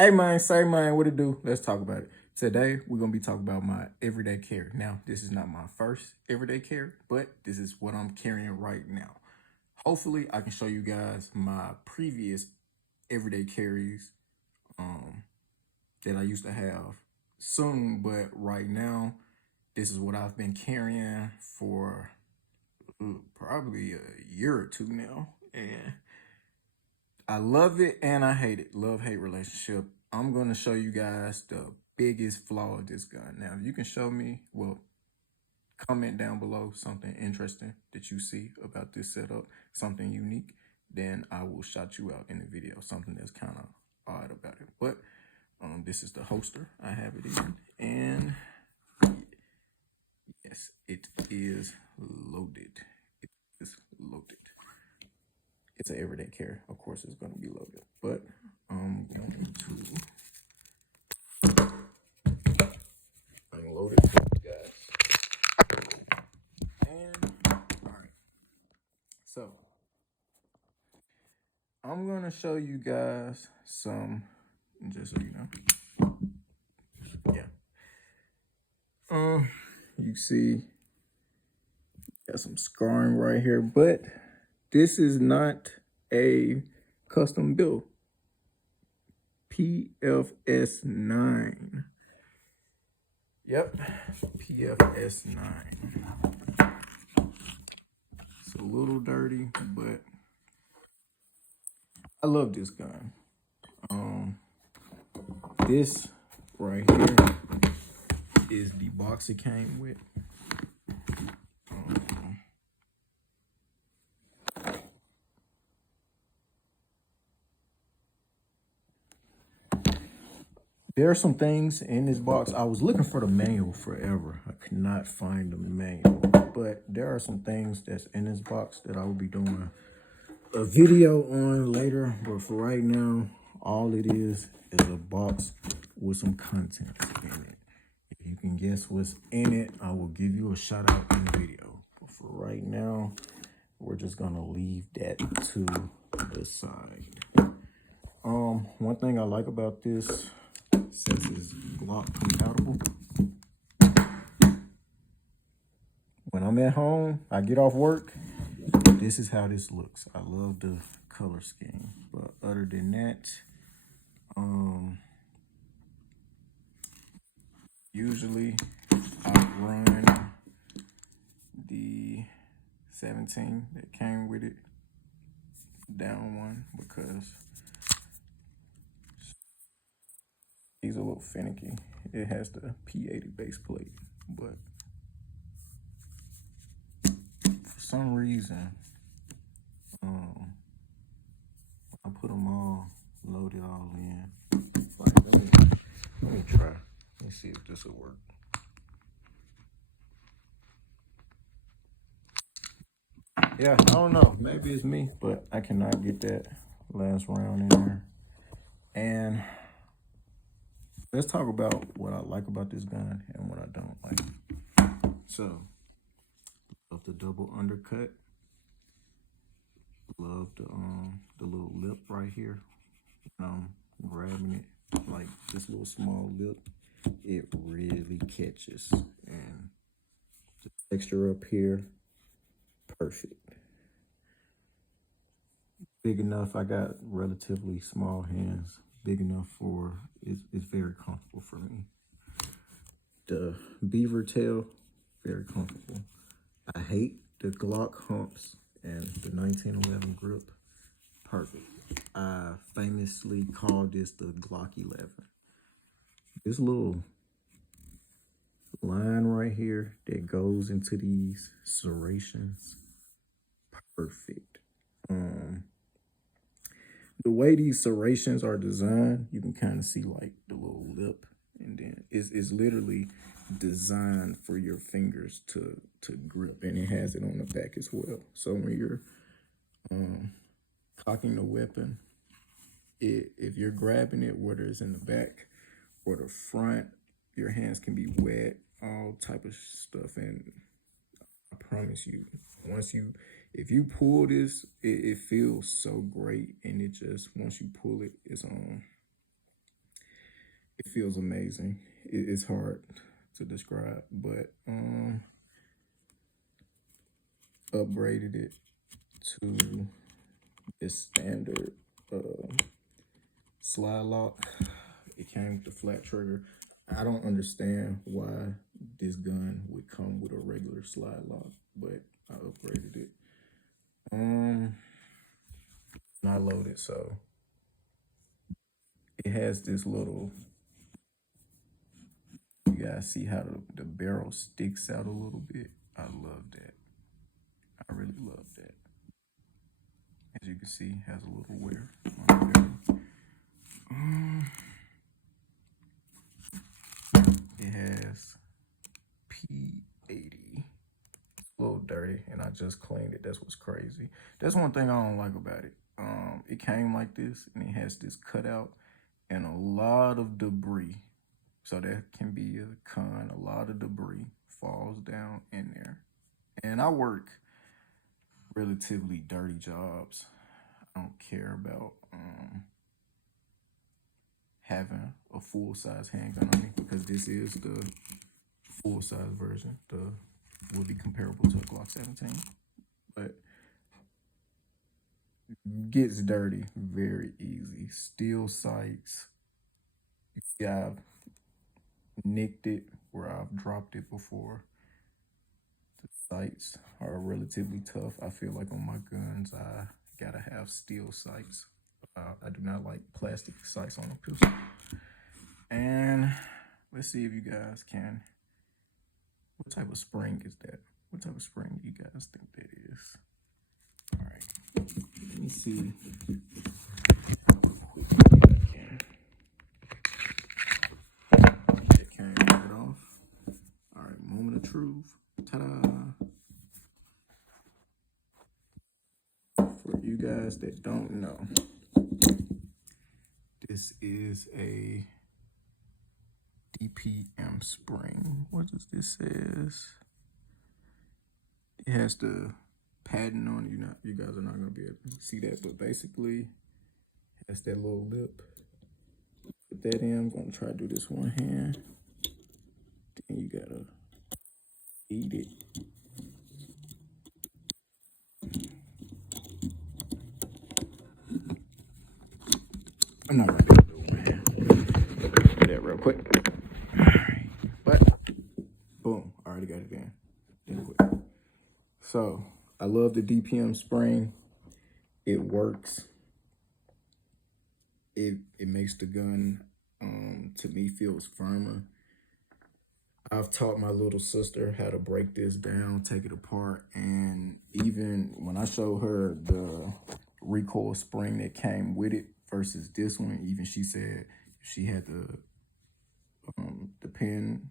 Hey man, say man, what it do? Let's talk about it. Today we're gonna be talking about my everyday care. Now, this is not my first everyday care, but this is what I'm carrying right now. Hopefully, I can show you guys my previous everyday carries um that I used to have soon, but right now, this is what I've been carrying for probably a year or two now, and I love it and I hate it. Love-hate relationship. I'm going to show you guys the biggest flaw of this gun. Now, if you can show me, well, comment down below something interesting that you see about this setup, something unique, then I will shout you out in the video, something that's kind of odd about it. But this is the holster I have it in, and yes, it is loaded. It is loaded. It's an everyday carry. Of course, it's going to be loaded, but I'm going to unload it for you guys. And all right, so I'm going to show you guys some, just so you know. Yeah. You see, got some scarring right here, but this is not a custom build. PFS9. Yep, PFS9. It's a little dirty, but I love this gun. This right here is the box it came with. There are some things in this box. I was looking for the manual forever. I could not find the manual, but there are some things that's in this box that I will be doing a video on later. But for right now, all it is a box with some content in it. If you can guess what's in it, I will give you a shout out in the video. But for right now, we're just gonna leave that to the side. One thing I like about this, since it's Glock compatible, when I'm at home, I get off work, this is how this looks. I love the color scheme, but other than that, usually I run the 17 that came with it down one because he's a little finicky. It has the P80 base plate, but for some reason, I put them all loaded all in. Like, let me try. Let me see if this will work. Yeah, I don't know. Maybe it's me, but I cannot get that last round in there. And let's talk about what I like about this gun and what I don't like. So, love the double undercut. Love the little lip right here. Grabbing it, like this little small lip, it really catches. And the texture up here, perfect. Big enough. I got relatively small hands. Big enough for it's very comfortable for me. The beaver tail, very comfortable. I hate the Glock humps, and the 1911 grip, perfect. I famously call this the Glock 11. This little line right here that goes into these serrations, perfect. The way these serrations are designed, you can kind of see like the little lip, and then it's literally designed for your fingers to grip, and it has it on the back as well. So when you're cocking the weapon, if you're grabbing it, whether it's in the back or the front, your hands can be wet, all type of stuff. And I promise you, if you pull this, it feels so great. And it just, once you pull it, it's on. feels amazing. It's hard to describe, but upgraded it to this standard slide lock. It came with the flat trigger. I don't understand why this gun would come with a regular slide lock, but I upgraded it. Not loaded, so it has this little, you guys see how the barrel sticks out a little bit. I love that. I really love that. As you can see, it has a little wear on the barrel. It has P80. It's a little dirty, and I just cleaned it. That's what's crazy. That's one thing I don't like about it. It came like this, and it has this cutout and a lot of debris. So that can be a con. A lot of debris falls down in there. And I work relatively dirty jobs. I don't care about having a full-size handgun on me, because this is the full-size version. The will be comparable to a Glock 17, but gets dirty very easy. Steel sights. Yeah, I've nicked it where I've dropped it before. The sights are relatively tough. I feel like on my guns, I gotta have steel sights. I do not like plastic sights on a pistol. And let's see if you guys can. What type of spring is that? What type of spring do you guys think that is? All right, let me see how quickly I can. It came right off. All right, moment of truth. Ta-da! For you guys that don't know, this is a DPM spring. What does this says? It has the padding on it. You guys are not gonna be able to see that, but basically, it has that little lip. Put that in. I'm gonna try to do this one hand. Then you gotta eat it. I'm not gonna be able to do it, man. Do that real quick. All right, but boom, I already got it in. Then quick. So I love the DPM spring. It works. It makes the gun, to me, feels firmer. I've taught my little sister how to break this down, take it apart, and even when I showed her the recoil spring that came with it versus this one, even she said she had to depend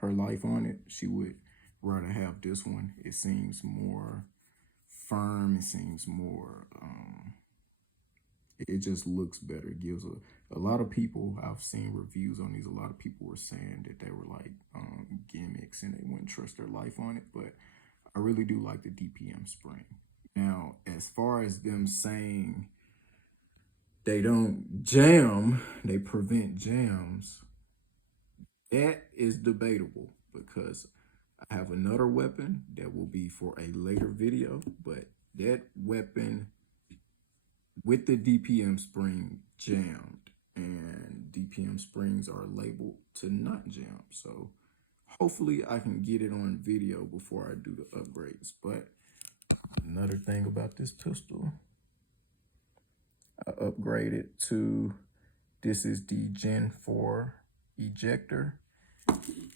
her life on it, she would rather have this one. It seems more firm. It seems more, it just looks better. It gives a lot of people, I've seen reviews on these, a lot of people were saying that they were like gimmicks and they wouldn't trust their life on it, but I really do like the DPM spring. Now, as far as them saying they don't jam, they prevent jams, that is debatable, because I have another weapon that will be for a later video, but that weapon with the DPM spring jammed, and DPM springs are labeled to not jam. So hopefully I can get it on video before I do the upgrades. But another thing about this pistol, I upgraded to, this is the Gen 4 ejector.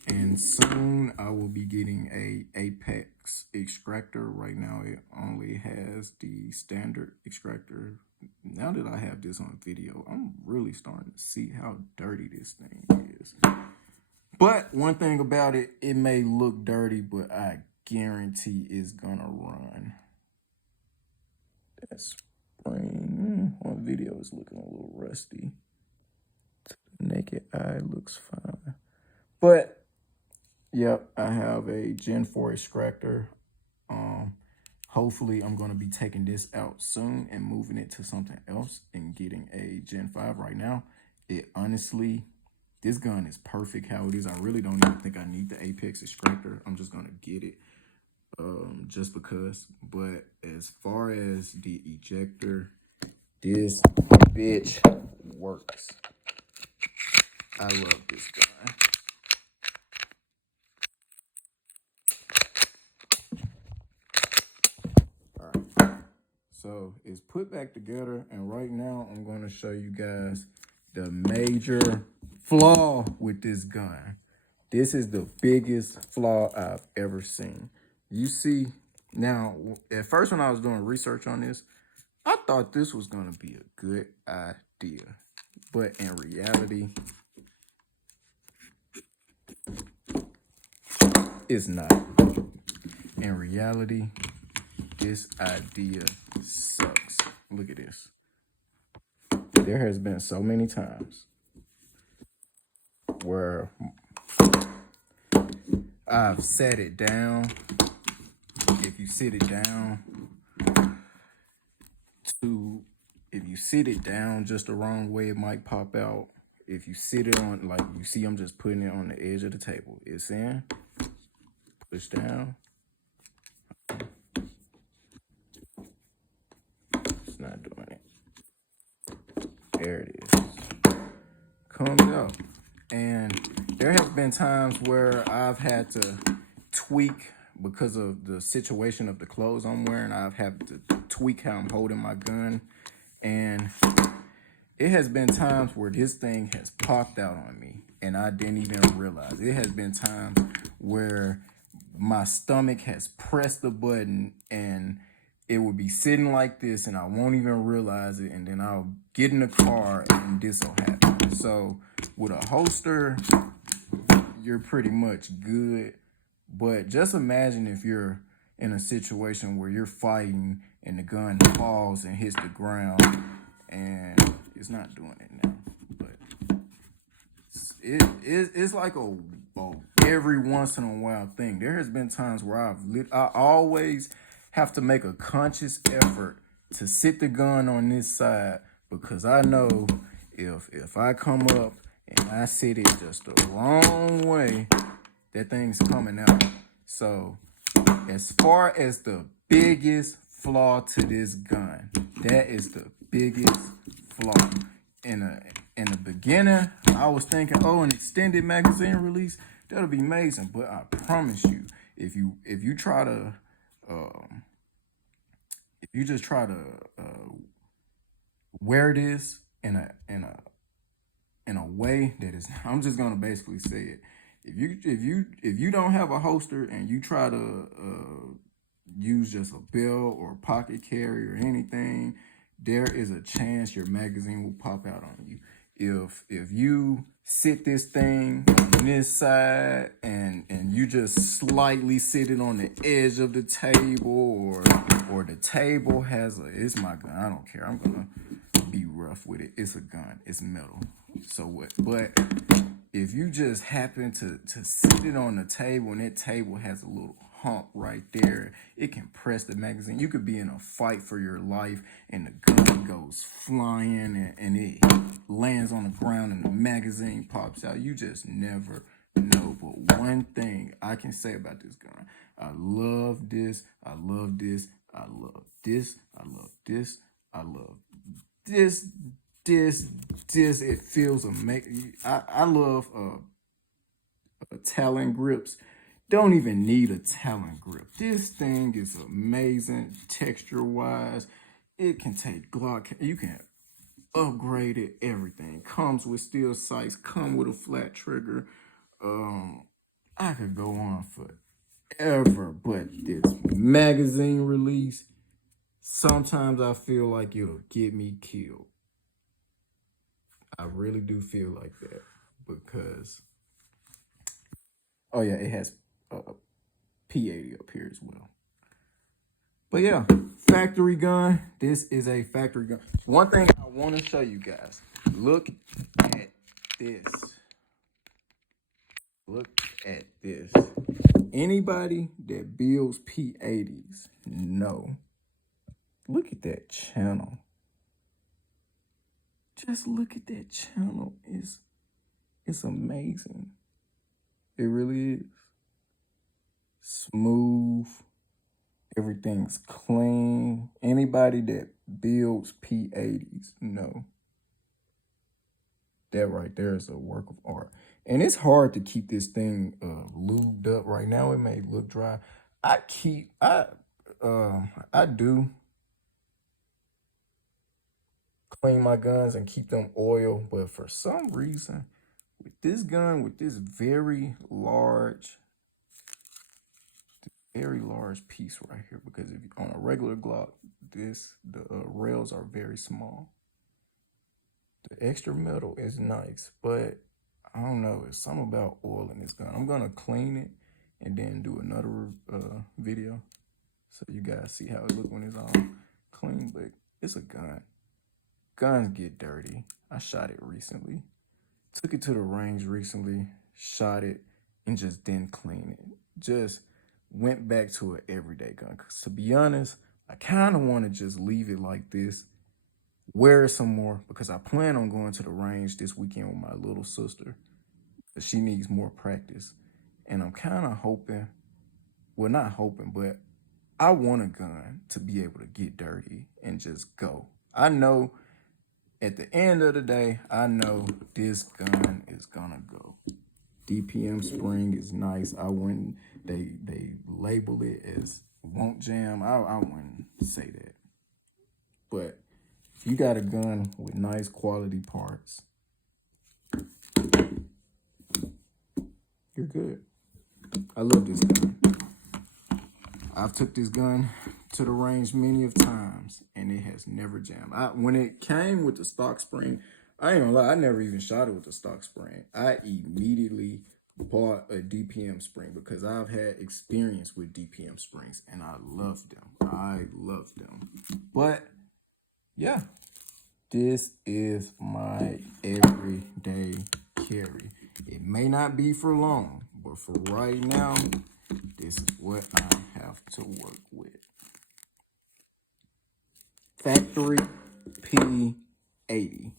And soon I will be getting a Apex extractor. Right now it only has the standard extractor. Now that I have this on video, I'm really starting to see how dirty this thing is. But one thing about it, it may look dirty, but I guarantee it's gonna run. That spring on video is looking a little rusty. To the naked eye, looks fine. But yep, I have a Gen 4 extractor. Hopefully I'm gonna be taking this out soon and moving it to something else and getting a Gen 5. Right now, it honestly This gun is perfect how it is. I really don't even think I need the Apex extractor. I'm just gonna get it just because. But as far as the ejector, this bitch works. I love this gun. All right. So it's put back together, and right now I'm going to show you guys the major flaw with this gun. This is the biggest flaw I've ever seen. You see, now, at first when I was doing research on this, I thought this was going to be a good idea. But in reality, it's not. In reality, this idea sucks. Look at this. There has been so many times where I've set it down. If you sit it down if you sit it down just the wrong way, it might pop out. If you sit it on, like you see, I'm just putting it on the edge of the table. It's in, push down. It's not doing it. There it is. Comes out. And there have been times where I've had to tweak because of the situation of the clothes I'm wearing. I've had to tweak how I'm holding my gun. And it has been times where this thing has popped out on me and I didn't even realize. It has been times where my stomach has pressed the button and it would be sitting like this and I won't even realize it, and then I'll get in the car and this will happen. So with a holster, you're pretty much good. But just imagine if you're in a situation where you're fighting and the gun falls and hits the ground, and it's not doing it now. But it's like a every once in a while thing. There has been times where I always have to make a conscious effort to sit the gun on this side, because I know if I come up and I sit it just the wrong way, that thing's coming out. So as far as the biggest flaw to this gun, that is the biggest flaw. In the beginning, I was thinking, oh, an extended magazine release, that'll be amazing. But I promise you, if you try to if you just try to wear this in a way that is, I'm just gonna basically say it. If you don't have a holster and you try to use just a belt or pocket carry or anything, there is a chance your magazine will pop out on you. If you sit this thing on this side and you just slightly sit it on the edge of the table, or the table has it's my gun, I don't care, I'm gonna be rough with it, it's a gun, it's metal, so what? But if you just happen to sit it on the table and that table has a little hump right there, it can press the magazine. You could be in a fight for your life and the gun goes flying and it lands on the ground and the magazine pops out. You just never know. But one thing I can say about this gun, I love this, I love this, I love this, I love this, I love this, it feels amazing. I love Talon grips. Don't even need a Talon grip. This thing is amazing texture wise. It can take Glock, you can upgrade it, everything. Comes with steel sights, come with a flat trigger. I could go on forever, but this magazine release, sometimes I feel like it'll get me killed. I really do feel like that because, oh yeah, it has P80 up here as well. But yeah, factory gun. This is a factory gun. One thing I want to show you guys. Look at this. Look at this. Anybody that builds P80s know. Look at that channel. Just look at that channel. It's It's amazing. It really is. Smooth. Everything's clean. Anybody that builds P80s know that right there is a work of art. And it's hard to keep this thing lubed up. Right now it may look dry. I do clean my guns and keep them oil, but for some reason with this gun, with this very large piece right here, because if you on a regular Glock, the rails are very small. The extra metal is nice, but I don't know, it's something about oil in this gun. I'm gonna clean it and then do another video so you guys see how it look when it's all clean. But it's a gun. Guns get dirty. I shot it recently. Took it to the range recently, shot it, and just didn't clean it. Just went back to an everyday gun. Because to be honest, I kind of want to just leave it like this, wear it some more, because I plan on going to the range this weekend with my little sister. She needs more practice. And I'm kind of hoping, well, not hoping, but I want a gun to be able to get dirty and just go. I know at the end of the day, I know this gun is gonna go. DPM spring is nice. I wouldn't, they label it as won't jam. I wouldn't say that. But if you got a gun with nice quality parts, you're good. I love this gun. I've took this gun to the range many of times and it has never jammed. When it came with the stock spring, I ain't gonna lie, I never even shot it with the stock spring. I immediately bought a DPM spring because I've had experience with DPM springs and I love them. I love them. But yeah, this is my everyday carry. It may not be for long, but for right now, this is what I have to work with. Factory P80.